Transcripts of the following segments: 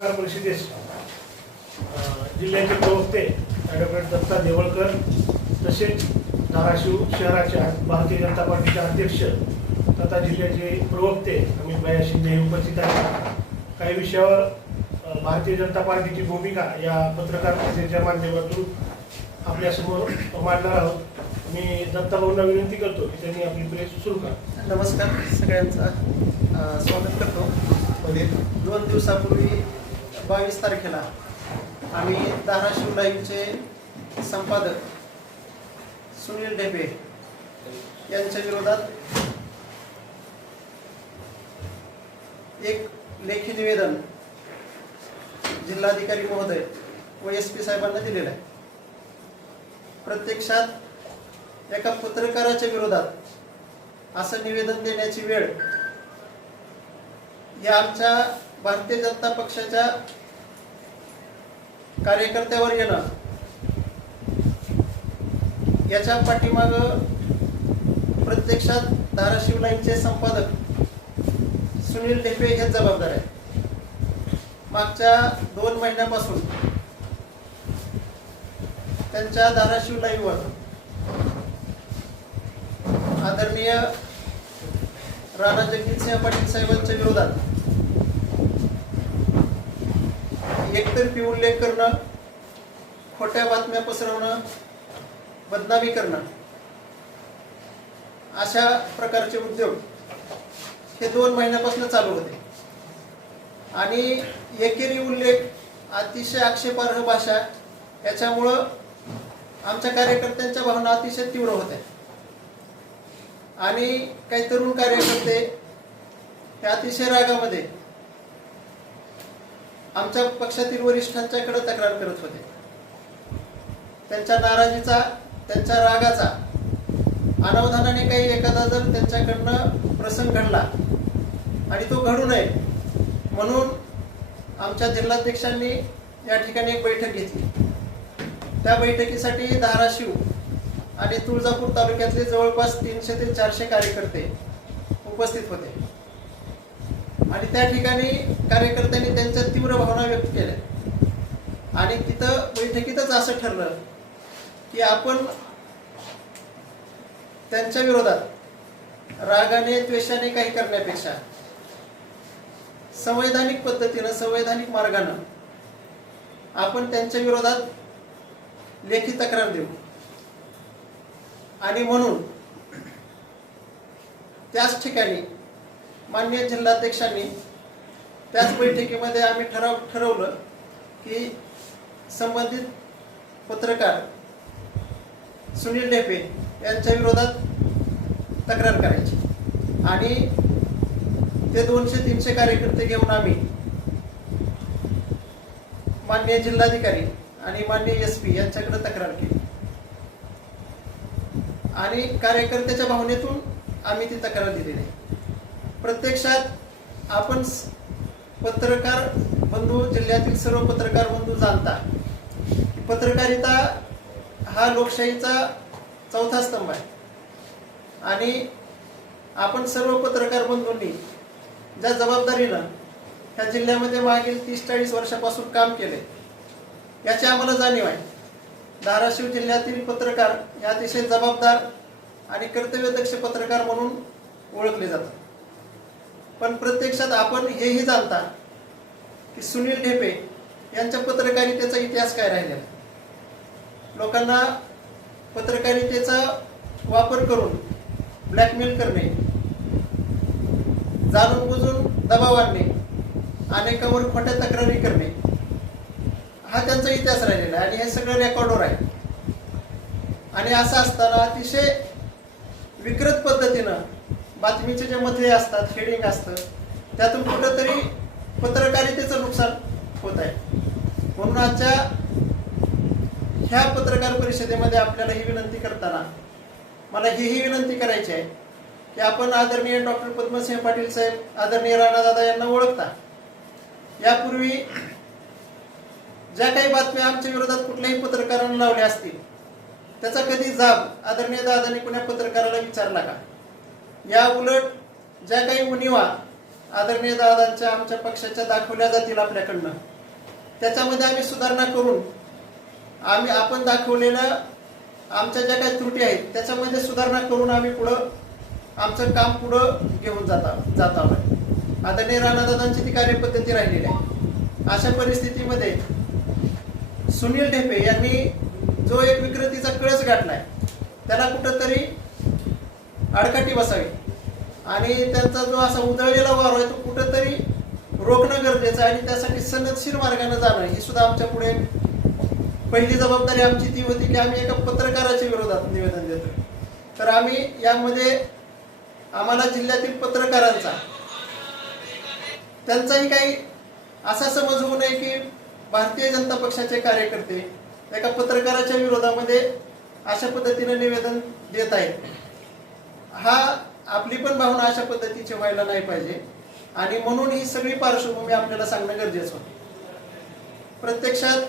पत्रकार परिषदेस जिल्ह्याचे प्रवक्ते ॲडव्होकेट दत्ता देवळकर तसेच धाराशिव शहराच्या भारतीय जनता पार्टीचे अध्यक्ष तथा जिल्ह्याचे प्रवक्ते अमित शिंदे उपस्थित आहेत. काही विषयावर भारतीय जनता पार्टीची भूमिका या पत्रकार परिषदेच्या माध्यमातून आपल्यासमोर मांडणार आहोत. मी दत्ताभाऊंना विनंती करतो की त्यांनी आपली प्रेस सुरू करा. नमस्कार सगळ्यांचा स्वागत करतो. 2 दिवसापूर्वी 22 तारखेला आम्ही धाराशिव लाईव्हचे संपादक सुनील ढेपे यांच्या विरोधात एक लेखी निवेदन जिल्हाधिकारी महोदय व SP साहेबांना दिलेलं आहे. प्रत्यक्षात एका पत्रकाराच्या विरोधात असं निवेदन देण्याची वेळ या आमच्या भारतीय जनता पक्षाच्या कार्यकर्त्यावर येणं याच्या पाठीमाग प्रत्यक्षात धाराशिव लाईव्हचे संपादक सुनील ढेपे हे जबाबदार आहेत. मागच्या 2 महिन्यापासून त्यांच्या धाराशिव लाईव्हवर आदरणीय राणा जगजितसिंह पाटील साहेबांच्या विरोधात एकतर्फी उल्लेख करणं, खोट्या बातम्या पसरवणं, बदनामी करणं अशा प्रकारचे उद्योग हे 2 महिन्यापासून चालू होते. आणि एकेरी उल्लेख, अतिशय आक्षेपार्ह भाषा याच्यामुळं आमच्या कार्यकर्त्यांच्या भावना अतिशय तीव्र होत्या. आणि काही तरुण कार्यकर्ते हे अतिशय रागामध्ये आमच्या पक्षातील वरिष्ठांच्याकडे तक्रार करत होते. त्यांच्या नाराजीचा, त्यांच्या रागाचा अनावधानाने काही एखादा जर त्यांच्याकडनं प्रसंग घडला आणि तो घडू नये म्हणून आमच्या जिल्हाध्यक्षांनी या ठिकाणी एक बैठक घेतली. त्या बैठकीसाठी धाराशिव आणि तुळजापूर तालुक्यातले जवळपास 300 ते 400 कार्यकर्ते उपस्थित होते. आणि त्या ठिकाणी कार्यकर्त्यांनी त्यांच्या तीव्र भावना व्यक्त केल्या. आणि तिथं बैठकीतच असं ठरलं की आपण त्यांच्या विरोधात रागाने, द्वेषाने काही करण्यापेक्षा संवैधानिक पद्धतीनं, संवैधानिक मार्गानं आपण त्यांच्या विरोधात लेखी तक्रार देऊ. आणि म्हणून त्याच ठिकाणी माननीय जिल्हाध्यक्षांनी त्याच बैठकीमध्ये आम्ही ठरवलं की संबंधित पत्रकार सुनील ढेपे यांच्या विरोधात तक्रार करायची. आणि ते 200-300 कार्यकर्ते घेऊन आम्ही माननीय जिल्हाधिकारी आणि माननीय SP यांच्याकडे तक्रार केली. आणि कार्यकर्त्याच्या भावनेतून आम्ही ती तक्रार दिलेली आहे. प्रत्यक्षात आपण पत्रकार बंधू, जिल्ह्यातील सर्व पत्रकार बंधू जाणता की पत्रकारिता हा लोकशाहीचा 4था स्तंभ आहे. आणि आपण सर्व पत्रकार बंधूंनी ज्या जबाबदारीनं ह्या जिल्ह्यामध्ये मागील 30-40 वर्षापासून काम केले याची आम्हाला जाणीव आहे. धाराशिव जिल्ह्यातील पत्रकार हे अतिशय जबाबदार आणि कर्तव्यदक्ष पत्रकार म्हणून ओळखले जातात. पण प्रत्यक्षात आपण हेही जाणता की सुनील ढेपे यांच्या पत्रकारितेचा इतिहास काय राहिलेला. लोकांना पत्रकारितेचा वापर करून ब्लॅकमेल करणे, जाणून बुजून दबाव आणणे, अनेकांवर खोट्या तक्रारी करणे हा त्यांचा इतिहास राहिलेला आहे. आणि हे सगळं रेकॉर्डवर आहे. आणि असं असताना अतिशय विकृत पद्धतीनं बातमीचे जे मथळे असतात, हेडिंग असतं, त्यातून कुठंतरी पत्रकारितेचं नुकसान होत आहे. म्हणून आजच्या ह्या पत्रकार परिषदेमध्ये आपल्याला ही विनंती करताना मला ही विनंती करायची आहे की आपण आदरणीय डॉक्टर पद्मसिंह पाटील साहेब, आदरणीय राणादादा यांना ओळखता. यापूर्वी ज्या काही बातम्या आमच्या विरोधात कुठल्याही पत्रकारांना लावल्या असतील त्याचा कधी जाब आदरणीय दादांनी कुण्या पत्रकाराला विचारला का? या उलट ज्या काही उणिवा आदरणीय दादांच्या आमच्या पक्षाच्या दाखवल्या जातील आपल्याकडनं, त्याच्यामध्ये आम्ही सुधारणा करून आपण दाखवलेल्या आमच्या ज्या काही त्रुटी आहेत त्याच्यामध्ये सुधारणा करून आम्ही पुढं आमचं काम पुढं घेऊन जात आहोत. आदरणीय राणादादांची ती कार्यपद्धती राहिलेली आहे. अशा परिस्थितीमध्ये सुनील ढेपे यांनी जो एक विकृतीचा कळस गाठलाय त्याला कुठंतरी आडकाठी बसावी आणि त्यांचा जो असा उधळलेला वार आहे तो कुठंतरी रोखणं गरजेचं आहे आणि त्यासाठी सनदशीर मार्गाने जाणं ही सुद्धा आमच्या पुढे पहिली जबाबदारी आमची ती होती की आम्ही एका पत्रकाराच्या विरोधात निवेदन देतो. तर आम्ही यामध्ये आम्हाला जिल्ह्यातील पत्रकारांचा त्यांचाही काही असा समज होऊ नये की भारतीय जनता पक्षाचे कार्यकर्ते एका पत्रकाराच्या विरोधामध्ये अशा पद्धतीने निवेदन देत आहेत. हा आपली पण भावना अशा पद्धतीची व्हायला नाही पाहिजे आणि म्हणून ही सगळी पार्श्वभूमी आपल्याला सांगणं गरजेचं होतं. प्रत्यक्षात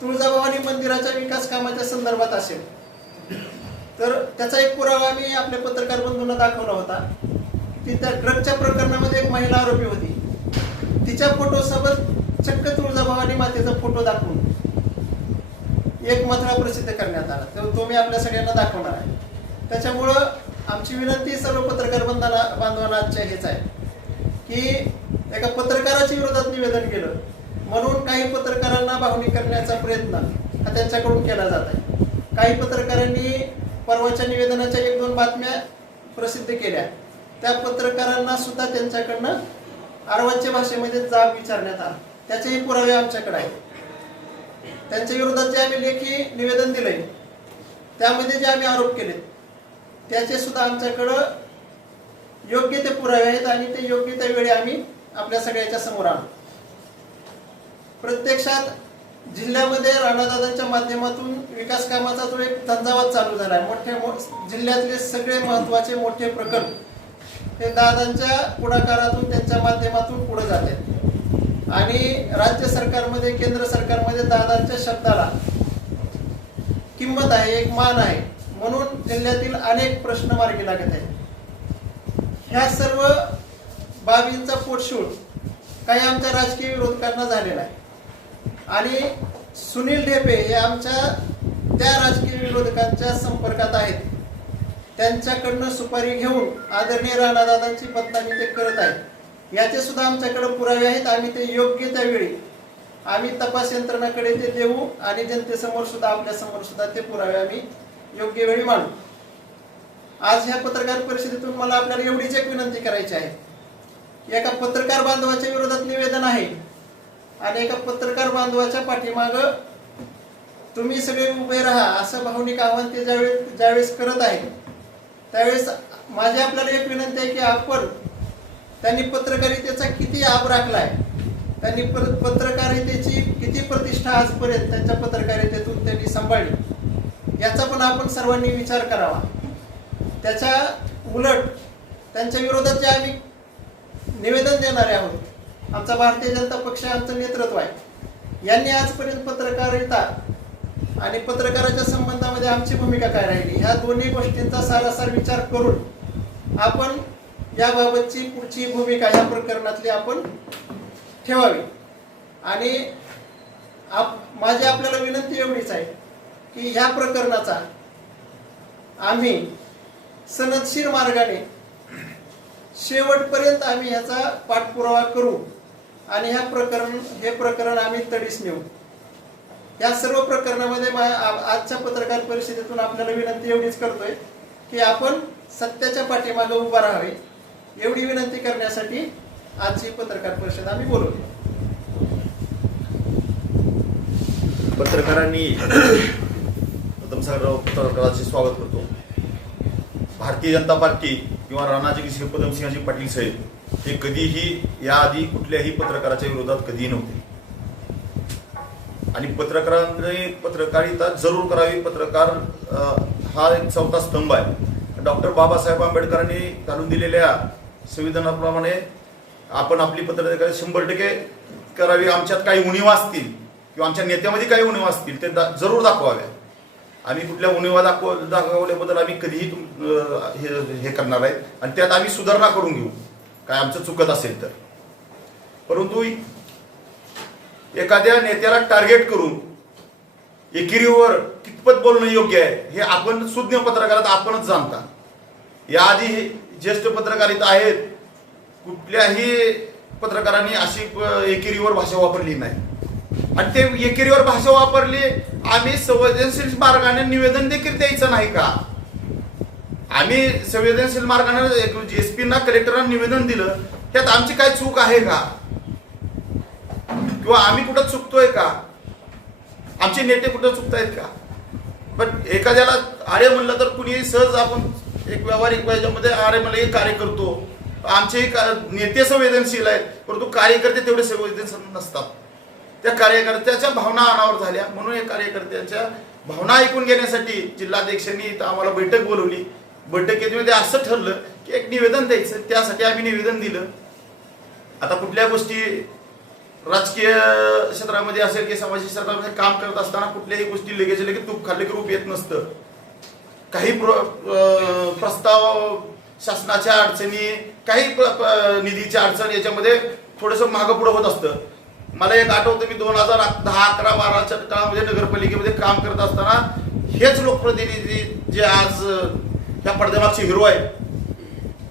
तुळजाभवानी मंदिराच्या विकास कामाच्या संदर्भात असेल तर त्याचा एक पुरावा आम्ही आपल्या पत्रकार बंधूंना दाखवला होता की त्या ड्रगच्या प्रकरणामध्ये एक महिला आरोपी होती, तिच्या फोटोसोबत चक्क तुळजाभवानी मातेचा फोटो दाखवून एक मथळा प्रसिद्ध करण्यात आला. तो मी आपल्या सगळ्यांना दाखवणार आहे. त्याच्यामुळं आमची विनंती सर्व पत्रकार बांधवांना आजच्या हेच आहे की एका पत्रकाराच्या विरोधात निवेदन केलं म्हणून काही पत्रकारांना भावनिक करण्याचा प्रयत्न हा त्यांच्याकडून केला जात आहे. काही पत्रकारांनी परवाच्या निवेदनाच्या 1-2 बातम्या प्रसिद्ध केल्या, त्या पत्रकारांना सुद्धा त्यांच्याकडनं आरवाच्य भाषेमध्ये जाब विचारण्यात आला. त्याचेही पुरावे आमच्याकडे आहेत. त्यांच्या विरोधात जे आम्ही लेखी निवेदन दिलंय त्यामध्ये जे आम्ही आरोप केले त्याचे सुद्धा आमच्याकडं योग्य ते पुरावे आहेत आणि ते योग्य त्या वेळी आम्ही आपल्या सगळ्याच्या समोर आणू. प्रत्यक्षात जिल्ह्यामध्ये राणादादांच्या माध्यमातून विकास कामाचा जो एक झंझावात चालू झाला आहे. जिल्ह्यातले सगळे महत्वाचे मोठे प्रकल्प हे दादांच्या पुढाकारातून त्यांच्या माध्यमातून पुढे जात आहेत आणि राज्य सरकारमध्ये केंद्र सरकारमध्ये दादांच्या शब्दाला किंमत आहे, एक मान आहे. म्हणून जिल्ह्यातील अनेक प्रश्न मार्गी लागत आहेत. ह्या सर्व बाबींचा पोटशूळ काही आमच्या राजकीय विरोधकांना झालेला आहे आणि सुनील ढेपे हे आमच्या त्या राजकीय विरोधकांच्या संपर्कात आहेत. त्यांच्याकडनं सुपारी घेऊन आदरणीय राणादादांची बदनामी ते करत आहेत. याचे सुद्धा आमच्याकडे पुरावे आहेत. आम्ही ते योग्य त्यावेळी आम्ही तपास यंत्रणाकडे ते देऊ आणि जनतेसमोर सुद्धा आपल्या समोर सुद्धा ते पुरावे आम्ही योग्य वेळी मांडू. आज ह्या पत्रकार परिषदेतून मला आपल्याला एवढीच एक विनंती करायची आहे की एका पत्रकार बांधवाच्या विरोधात निवेदन आहे आणि एका पत्रकार बांधवाच्या पाठीमाग तुम्ही सगळे उभे राहा असं भावनिक आव्हान ते ज्यावेळेस करत आहे त्यावेळेस माझी आपल्याला एक विनंती आहे की त्यांनी पत्रकारितेचा किती आभ राखलाय, त्यांनी पत्रकारितेची किती प्रतिष्ठा आजपर्यंत त्यांच्या पत्रकारितेतून त्यांनी सांभाळली याचा पण आपण सर्वांनी विचार करावा. त्याच्या उलट त्यांच्या विरोधात जे आम्ही निवेदन देणारे आहोत, आमचा भारतीय जनता पक्ष आमचं नेतृत्व आहे, यांनी आजपर्यंत पत्रकारिता आणि पत्रकाराच्या संबंधामध्ये आमची भूमिका काय राहिली ह्या दोन्ही गोष्टींचा सारासार विचार करून आपण याबाबतची पुढची भूमिका या प्रकरणातली आपण ठेवावी. आणि माझी आपल्याला विनंती एवढीच आहे की ह्या प्रकरणाचा आम्ही सनदशीर मार्गाने शेवटपर्यंत आम्ही ह्याचा पाठपुरावा करू आणि हे प्रकरण आम्ही तडीस नेऊ. या सर्व प्रकरणामध्ये आजच्या पत्रकार परिषदेतून आपल्याला विनंती एवढीच करतोय की आपण सत्याच्या पाठीमागे उभा राहावे. एवढी विनंती करण्यासाठी आजची पत्रकार परिषद आम्ही बोलवली. पत्रकारांनी प्रथम सगळं पत्रकाराचे स्वागत करतो. भारतीय जनता पार्टी किंवा राणाजी पदमसिंहजी पाटील साहेब हे कधीही याआधी कुठल्याही पत्रकाराच्या विरोधात कधीही नव्हते आणि पत्रकारांनी पत्रकारिता जरूर करावी. पत्रकार हा एक चौथा स्तंभ आहे. डॉक्टर बाबासाहेब आंबेडकरांनी घालून दिलेल्या संविधानाप्रमाणे आपण आपली पत्रकारिता 100% करावी. आमच्यात काही उणिवा असतील किंवा आमच्या नेत्यामध्ये काही उणिवा असतील ते जरूर दाखवाव्या. आम्ही कुठल्या उणिवा दाखवल्याबद्दल आम्ही कधीही हे करणार आहे आणि त्यात आम्ही सुधारणा करून घेऊ. काय आमचं चुकत असेल तर. परंतु एखाद्या नेत्याला टार्गेट करून एकेरीवर कितपत बोलणं योग्य आहे हे आपण सुज्ञ पत्रकारात आपणच जाणता. याआधी हे ज्येष्ठ पत्रकार इथं आहेत, कुठल्याही पत्रकारांनी अशी एकेरीवर भाषा वापरली नाही आणि ते एकेरीवर भाषा वापरली. आम्ही संवेदनशील मार्गाने निवेदन देखील द्यायचं नाही का? आम्ही संवेदनशील मार्गाने एसपी ना कलेक्टरांना निवेदन दिलं, त्यात आमची काय चूक आहे का? किंवा आम्ही कुठं चुकतोय का? आमचे नेते कुठं चुकतायत का? पण एखाद्याला अरे म्हणलं तर कुणी सहज आपण एक व्यावहारिक याच्यामध्ये अरे मला हे कार्य करतो. आमचे नेते संवेदनशील आहेत, परंतु कार्यकर्ते तेवढे संवेदनशील नसतात. त्या कार्यकर्त्याच्या भावना अनावर झाल्या, म्हणून या कार्यकर्त्यांच्या भावना ऐकून घेण्यासाठी जिल्हाध्यक्षांनी इथं आम्हाला बैठक बोलवली. बैठकीमध्ये असं ठरलं की एक निवेदन द्यायचं, त्यासाठी आम्ही निवेदन दिलं. आता कुठल्या गोष्टी राजकीय क्षेत्रामध्ये असेल की सामाजिक क्षेत्रामध्ये काम करत असताना कुठल्याही गोष्टी लगेच तूप खाल्ले की रूप येत नसतं. काही प्रस्ताव शासनाच्या अडचणी, काही निधीच्या अडचण याच्यामध्ये थोडंसं मागं पुढं होत असतं. मला एक आठवतं, मी 2010, 11, 12च्या काळामध्ये नगरपालिकेमध्ये काम करत असताना हेच लोकप्रतिनिधी जे आज ह्या पडद्यामागचे हिरो आहेत,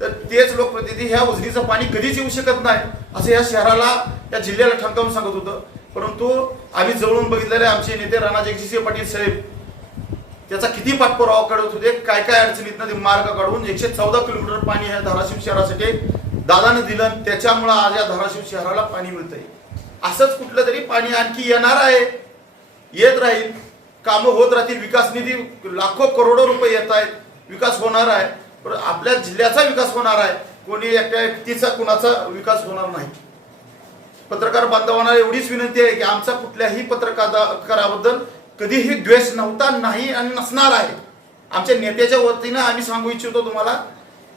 तर तेच लोकप्रतिनिधी ह्या उजनीचं पाणी कधीच येऊ शकत नाही असं या शहराला, या जिल्ह्याला ठणकावून सांगत होतं. परंतु आम्ही जवळून बघितलेले आमचे नेते राणा जगजितसिंह पाटील साहेब त्याचा किती पाठपुरावा करत होते, काय काय अडचणीतनं ते मार्ग काढून 114 किलोमीटर पाणी ह्या धाराशिव शहरासाठी दादानं दिलं. त्याच्यामुळं आज या धाराशिव शहराला पाणी मिळतंय. असंच कुठलं तरी पाणी आणखी येणार आहे, येत राहील, कामं होत राहतील, विकास निधी लाखो करोडो रुपये येत आहेत, विकास होणार आहे. पण आपल्या जिल्ह्याचा विकास होणार आहे, कोणी एकट्या व्यक्तीचा कुणाचा विकास होणार नाही. पत्रकार बांधवांना एवढीच विनंती आहे की आमचा कुठल्याही पत्रकाराबद्दल कधीही द्वेष नव्हता, नाही आणि नसणार आहे. आमच्या नेत्याच्या वतीनं आम्ही सांगू इच्छितो तुम्हाला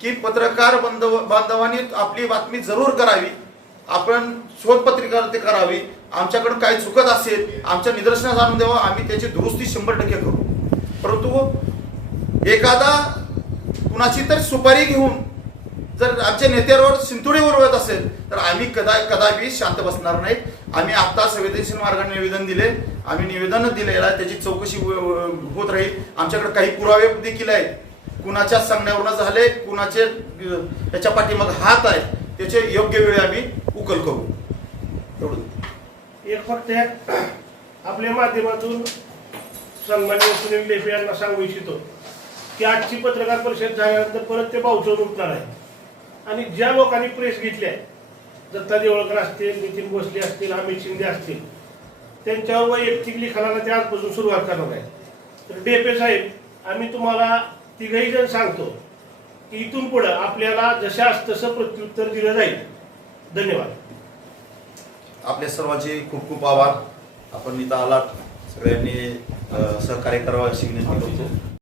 की पत्रकार बांधवांनी आपली बातमी जरूर करावी, आपण शोधपत्रिका ते करावी. आमच्याकडून काही चुकत असेल आमच्या निदर्शनास आणून द्यावं, आम्ही त्याची दुरुस्ती 100% करू. परंतु एखादा कुणाची तर सुपारी घेऊन जर आमच्या नेत्यावर सिंतुडी उडवत असेल तर आम्ही कदापि शांत बसणार नाहीत. आम्ही आता संवेदनशील मार्गाने निवेदन दिले, आम्ही निवेदन दिलेलं आहे, त्याची चौकशी होत राहील. आमच्याकडे काही पुरावे देखील आहेत, कुणाच्या सांगण्यावरून झाले, कुणाचे त्याच्या पाठीमाग हात आहे, त्याचे योग्य वेळी आम्ही उकल करू. एवढं एक फक्त आपल्या माध्यमातून सन्माननीय सुनील लेफे यांना सांगू इच्छितो की आजची पत्रकार परिषद झाल्यानंतर परत ते बावचून उठणार आहे. आणि ज्या लोकांनी प्रेस घेतल्या, दत्ता देवळकर असतील, नितीन भोसले असतील, अमित शिंदे असतील, त्यांच्यावर वैयक्तिक लिखाणाला ते आजपासून सुरुवात करणार आहे. तर डेपे साहेब, आम्ही तुम्हाला तिघही जण सांगतो की इथून पुढे आपल्याला जशास तसं प्रत्युत्तर दिलं जाईल. धन्यवाद. आपल्या सर्वांचे खूप खूप आभार. आपण इथं आलात, सगळ्यांनी सहकार्य करावं अशी विनंती करतो.